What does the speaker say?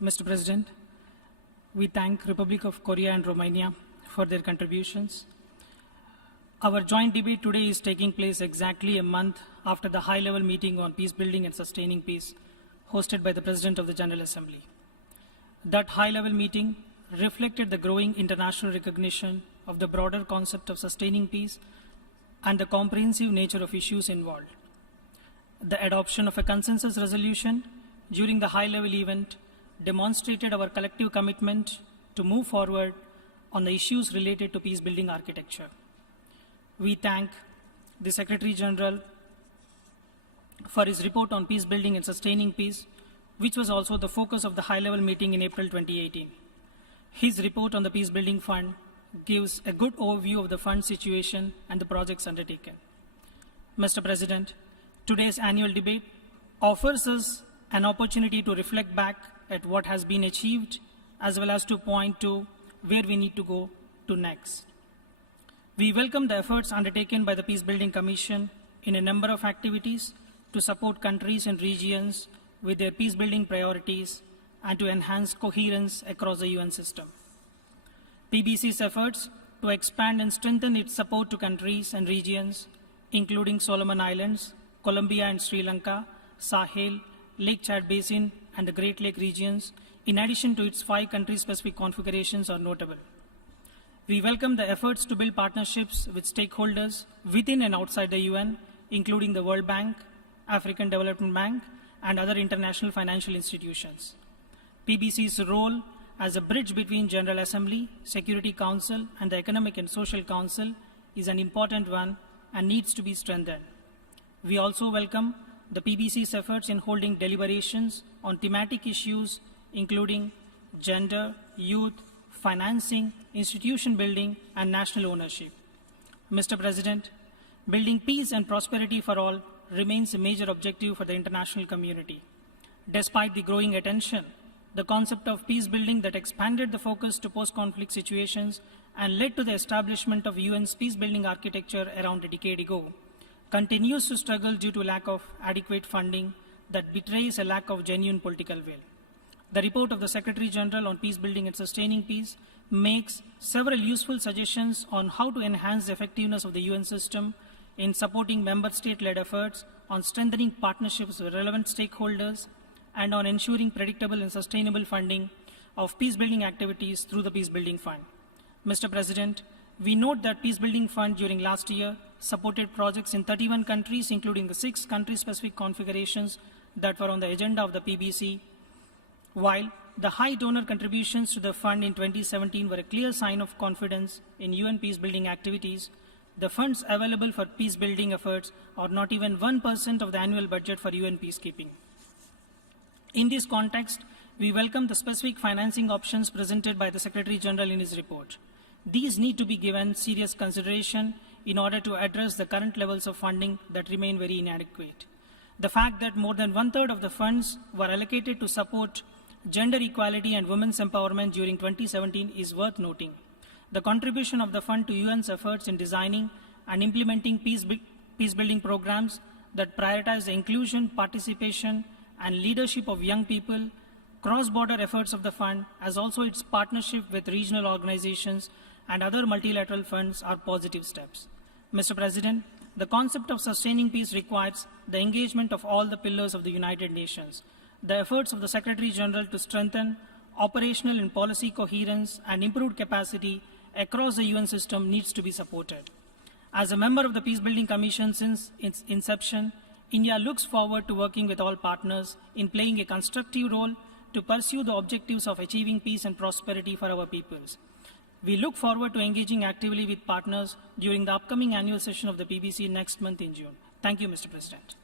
Mr. President, we thank Republic of Korea and Romania for their contributions. Our joint debate today is taking place exactly a month after the high-level meeting on peace building and sustaining peace hosted by the President of the General Assembly. That high-level meeting reflected the growing international recognition of the broader concept of sustaining peace and the comprehensive nature of issues involved. The adoption of a consensus resolution during the high-level event demonstrated our collective commitment to move forward on the issues related to peace-building architecture. We thank the Secretary General for his report on peace building and sustaining peace, which was also the focus of the high-level meeting in April 2018. His report on the Peace Building Fund gives a good overview of the fund situation and the projects undertaken. Mr. President, today's annual debate offers us an opportunity to reflect back at what has been achieved, as well as to point to where we need to go to next. We welcome the efforts undertaken by the Peace Building Commission in a number of activities to support countries and regions with their peace-building priorities and to enhance coherence across the UN system. PBC's efforts to expand and strengthen its support to countries and regions, including Solomon Islands, Colombia and Sri Lanka, Sahel, Lake Chad Basin, and the Great Lake regions, in addition to its 5 country-specific configurations, are notable. We welcome the efforts to build partnerships with stakeholders within and outside the UN, including the World Bank, African Development Bank, and other international financial institutions. PBC's role as a bridge between General Assembly, Security Council, and the Economic and Social Council is an important one and needs to be strengthened. We also welcome the PBC's efforts in holding deliberations on thematic issues including gender, youth, financing, institution building, and national ownership. Mr. President, building peace and prosperity for all remains a major objective for the international community. Despite the growing attention, the concept of peace building that expanded the focus to post-conflict situations and led to the establishment of UN's peace-building architecture around a decade ago continues to struggle due to lack of adequate funding that betrays a lack of genuine political will. The report of the Secretary General on peace building and sustaining peace makes several useful suggestions on how to enhance the effectiveness of the UN system in supporting member state-led efforts on strengthening partnerships with relevant stakeholders and on ensuring predictable and sustainable funding of peace-building activities through the Peace Building Fund. Mr. President, we note that Peace Building Fund during last year supported projects in 31 countries, including the 6 country-specific configurations that were on the agenda of the PBC. While the high donor contributions to the fund in 2017 were a clear sign of confidence in UN peace-building activities, the funds available for peace-building efforts are not even 1% of the annual budget for UN peacekeeping. In this context, we welcome the specific financing options presented by the Secretary General in his report. These need to be given serious consideration in order to address the current levels of funding that remain very inadequate. The fact that more than 1/3 of the funds were allocated to support gender equality and women's empowerment during 2017 is worth noting. The contribution of the fund to UN's efforts in designing and implementing peace-building programs that prioritize the inclusion, participation, and leadership of young people, cross-border efforts of the fund, as also its partnership with regional organizations and other multilateral funds are positive steps. Mr. President, the concept of sustaining peace requires the engagement of all the pillars of the United Nations. The efforts of the Secretary General to strengthen operational and policy coherence and improved capacity across the UN system needs to be supported. As a member of the Peace Building Commission since its inception, India looks forward to working with all partners in playing a constructive role to pursue the objectives of achieving peace and prosperity for our peoples. We look forward to engaging actively with partners during the upcoming annual session of the PBC next month in June. Thank you, Mr. President.